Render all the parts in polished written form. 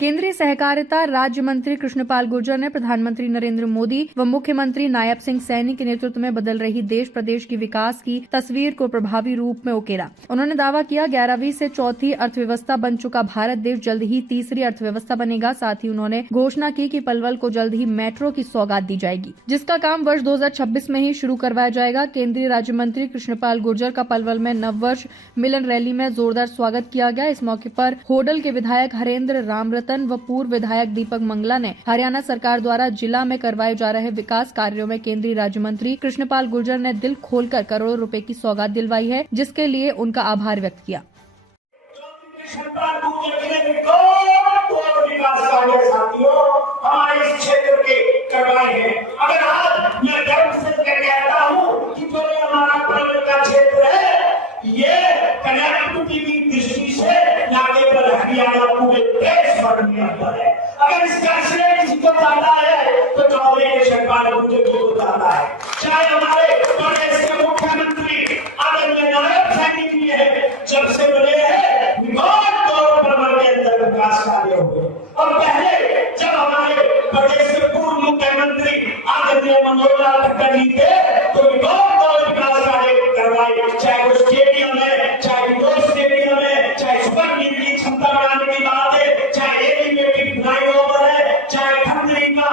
केंद्रीय सहकारिता राज्य मंत्री कृष्णपाल गुर्जर ने प्रधानमंत्री नरेंद्र मोदी व मुख्यमंत्री नायब सिंह सैनी के नेतृत्व में बदल रही देश प्रदेश की विकास की तस्वीर को प्रभावी रूप में उकेरा। उन्होंने दावा किया, 11वीं से चौथी अर्थव्यवस्था बन चुका भारत देश जल्द ही तीसरी अर्थव्यवस्था बनेगा। साथ ही उन्होंने घोषणा की कि पलवल को जल्द ही मेट्रो की सौगात दी जाएगी, जिसका काम वर्ष 2026 में ही शुरू करवाया जाएगा। केंद्रीय राज्य मंत्री कृष्णपाल गुर्जर का पलवल में नववर्ष मिलन रैली में जोरदार स्वागत किया गया। इस मौके पर होडल के विधायक हरेंद्र रामरतन व पूर्व विधायक दीपक मंगला ने हरियाणा सरकार द्वारा जिला में करवाए जा रहे विकास कार्यों में केंद्रीय राज्य मंत्री कृष्णपाल गुर्जर ने दिल खोलकर करोड़ों रुपए की सौगात दिलवाई है, जिसके लिए उनका आभार व्यक्त किया। हमारे इस क्षेत्र के करवाए हैं। अगर आज मैं गर्व से कहता हूँ कि जो हमारा पलवल का क्षेत्र है, ये कनेक्टिविटी की दृष्टि से न केवल हरियाणा पूरे देश भर में अंदर है। अगर इसका श्रेय किसी को जाता है तो चौधरी कृष्णपाल गुर्जर को जाता है। चाहे हमारे प्रदेश के मुख्यमंत्री आदरणीय नायब सैनी जी है, जब से बने हैं विभाग तौर पर पलवल के अंदर विकास कार्य हुए। और पहले जब हमारे प्रदेश के पूर्व मुख्यमंत्री आदरणीय मनोहर लाल खट्टर जी थे तो विभाग तौर विकास कार्य करवाए, चाहे वो स्टेडियम है, चाहे इंडोर स्टेडियम है, चाहे सुपर लीग की क्षमता बढ़ाने की बात है, चाहे एलिवेटेड फ्लाईओवर है, चाहे खंडरी का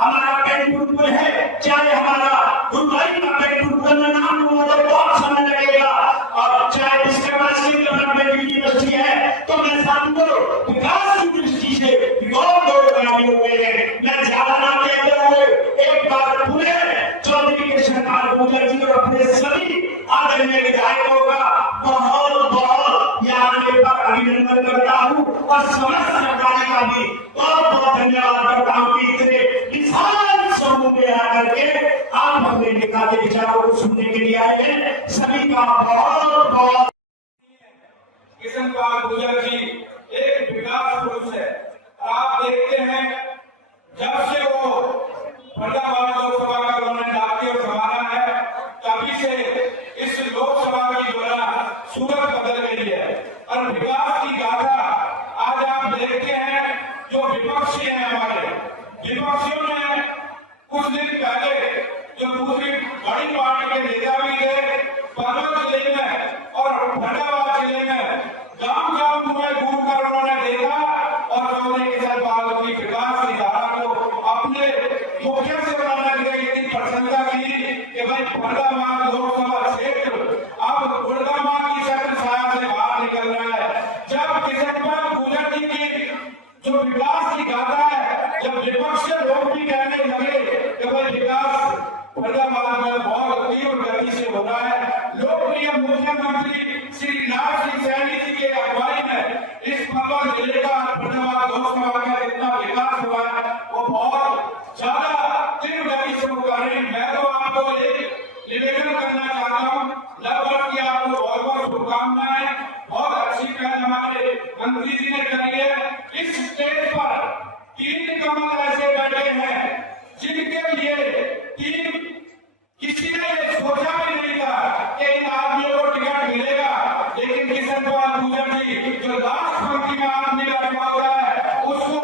हमारा पेंटुल पुल है, चाहे हमारा गुरुवारी का पेंटुल पुल में नाम तो बहुत समय लगेगा, और चाहे विश्वकर्मा डेवलपमेंट यूनिवर्सिटी है। तो मैं साथियों, विकास की दृष्टि से बहुत दौड़ कार्य हुए हैं। मैं ज्यादा ना कहते हुए एक बार पुनः चौधरी कृष्णपाल गुर्जर जी और अपने सभी आदरणीय विधायकों का बहुत बहुत यहाँ पर अभिनंदन करता हूँ और समस्त सरकारी का भी बहुत बहुत धन्यवाद करता हूँ कि इतने विशाल समूह में आकर के आप अपने नेता के विचारों को सुनने के लिए आए हैं। सभी का बहुत बहुत। कृष्णपाल गुर्जर जी एक विकास पुरुष है। आप देखते हैं जब से वो फरीदाबाद लोकसभा का उन्होंने डाकिया संभाला है, तभी से इस लोकसभा की द्वारा सूरत बदल गई है। और विकास की गाथा आज आप देखते हैं, जो विपक्षी हैं हमारे विपक्षियों ने कुछ दिन पहले जो दूसरी बड़ी पार्टी के नेता भी थे, पलवल जिले में और फरीदाबाद जिले में गांव गांव में घूमकर उन्होंने देखा और चौधरी कृष्णपाल की विकास की धारा को अपने मुख्य से बनाने के लिए इतनी प्रशंसा की कि भाई फरीदाबाद लोकसभा क्षेत्र अब गुड़गांव की शक्ल छाया से बाहर निकल रहा है। जब कृष्णपाल गुर्जर जी की जो विकास की गाथा है, जब विपक्षी लोग भी कहने लगे कि भाई विकास फरीदाबाद में बहुत तीव्र गति से हो रहा है, लोकप्रिय मुख्यमंत्री श्री नायब सिंह सैनी जी के अगुवाई में इस पलवल जिले का फरीदाबाद लोकसभा का जितना विकास हुआ है वो बहुत ज्यादा तीव्र गति से हो रही है। मैं तो आपको एक निवेदन करना चाहता हूँ, लगभग की आपको बहुत बहुत शुभकामनाएं। बहुत अच्छी पहल हमारे मंत्री जी ने करी है। इस स्टेज पर 3 कमल ऐसे बैठे हैं जिनके लिए किसी ने ये सोचा भी नहीं था कि इन आदमियों को टिकट मिलेगा, लेकिन कृष्णपाल गुर्जर जी जो लास्ट पंक्ति में आदमी बैठा होता है उसको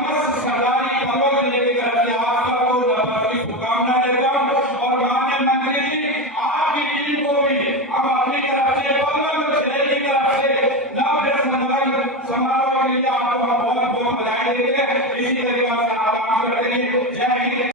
समस्त सरकारी पलवल जिले की तरफ से आप सबको नववर्ष की शुभकामनाएं देता हूं। और माननीय मंत्री जी, आपकी टीम को भी हम अपनी तरफ से पलवल जिले की तरफ से नववर्ष समारोह के लिए आपको हम बहुत बहुत बधाई देते हैं। इसी तरीके से आप काम करते रहिए। जय